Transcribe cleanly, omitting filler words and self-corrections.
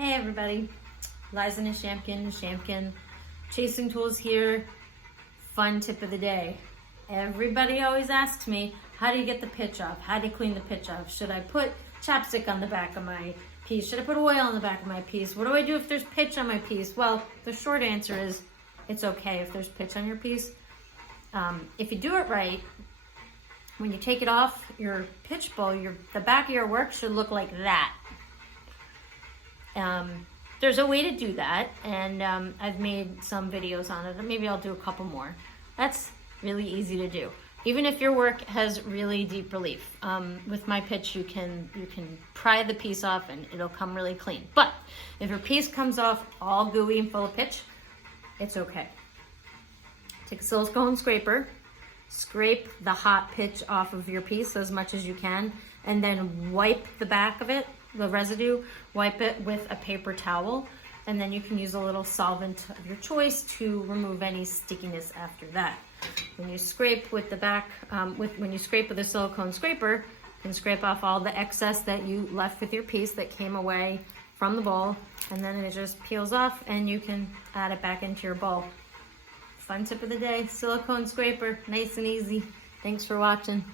Hey everybody, Liza Nishamkin, Chasing Tools here. Fun tip of the day. Everybody always asks me, how do you get the pitch off? How do you clean the pitch off? Should I put chapstick on the back of my piece? Should I put oil on the back of my piece? What do I do if there's pitch on my piece? Well, the short answer is it's okay if there's pitch on your piece. If you do it right, when you take it off your pitch bowl, the back of your work should look like that. There's a way to do that, and I've made some videos on it. Maybe I'll do a couple more. That's really easy to do. Even if your work has really deep relief, with my pitch you can pry the piece off and it'll come really clean. But if your piece comes off all gooey and full of pitch, it's okay. Take a silicone scraper, scrape the hot pitch off of your piece as much as you can, and then wipe the back of it, the residue, wipe it with a paper towel, and then you can use a little solvent of your choice to remove any stickiness after that. When you scrape with the back, when you scrape with a silicone scraper, you can scrape off all the excess that you left with your piece that came away from the bowl, and then it just peels off and you can add it back into your bowl. Fun tip of the day, silicone scraper, nice and easy. Thanks for watching.